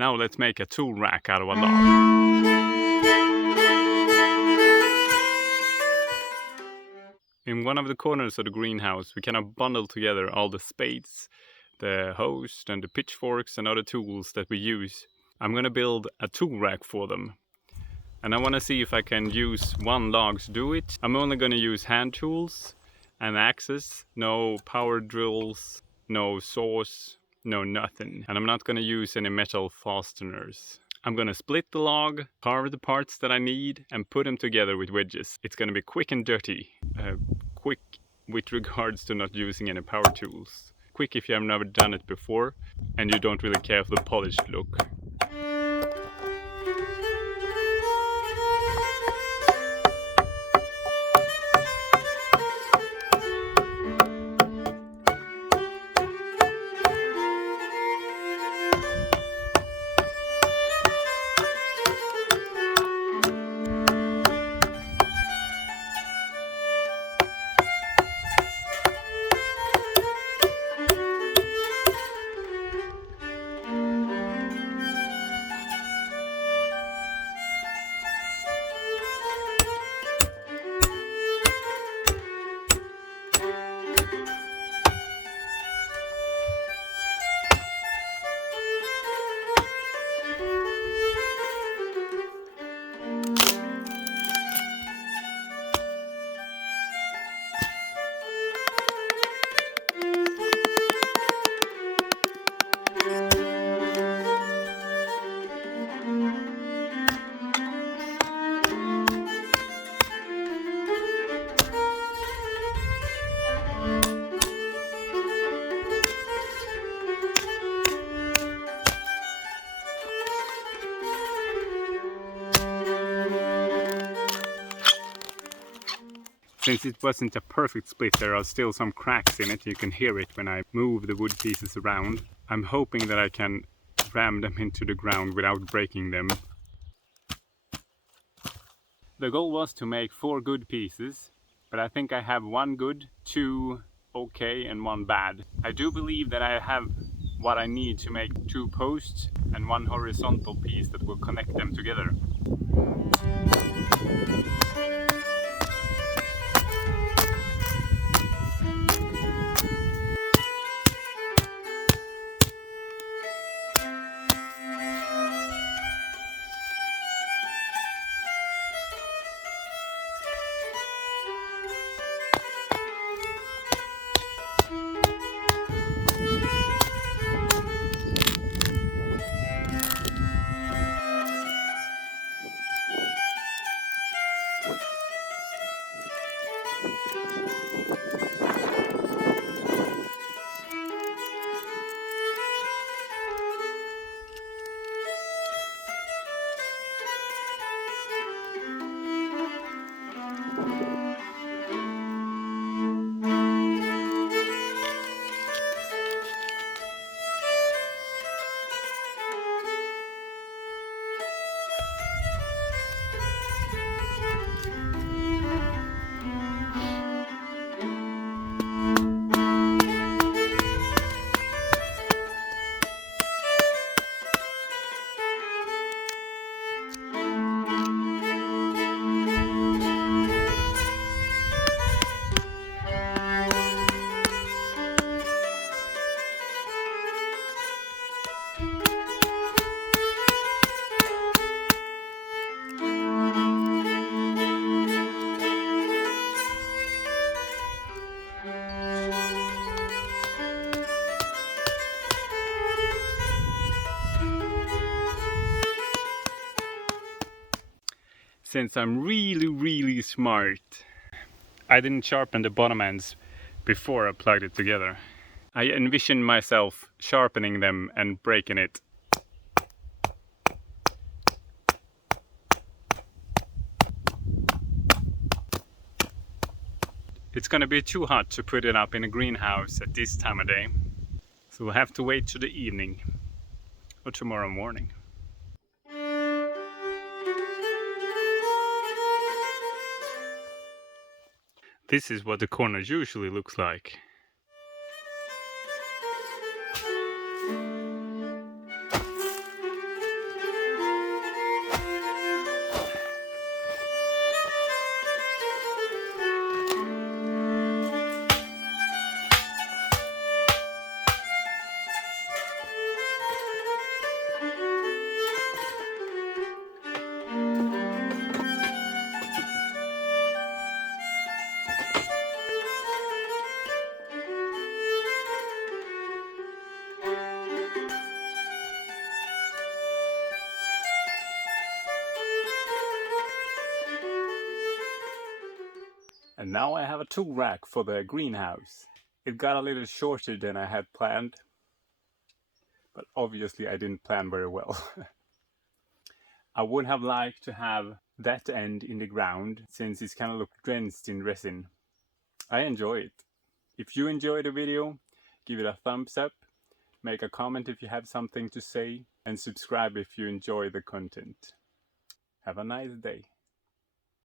Now let's make a tool rack out of a log. In one of the corners of the greenhouse, we kind of bundle together all the spades, the hoes, and the pitchforks and other tools that we use. I'm gonna build a tool rack for them. And I want to see if I can use one log to do it. I'm only gonna use hand tools and axes, no power drills, no saws, no nothing. And I'm not gonna use any metal fasteners. I'm gonna split the log, carve the parts that I need, and put them together with wedges. It's gonna be quick and dirty. Quick with regards to not using any power tools. Quick if you have never done it before and you don't really care for the polished look. Since it wasn't a perfect split, there are still some cracks in it. You can hear it when I move the wood pieces around. I'm hoping that I can ram them into the ground without breaking them. The goal was to make 4 good pieces, but I think I have 1 good, 2 okay, and 1 bad. I do believe that I have what I need to make 2 posts and 1 horizontal piece that will connect them together. Since I'm really smart, I didn't sharpen the bottom ends before I plugged it together. I envisioned myself sharpening them and breaking it. It's gonna be too hot to put it up in a greenhouse at this time of day, so we'll have to wait till the evening or tomorrow morning. This is what the corner usually looks like. And now I have a tool rack for the greenhouse. It got a little shorter than I had planned, but obviously I didn't plan very well. I would have liked to have that end in the ground, since it's kind of looked drenched in resin. I enjoy it. If you enjoyed the video, give it a thumbs up, make a comment if you have something to say, and subscribe if you enjoy the content. Have a nice day.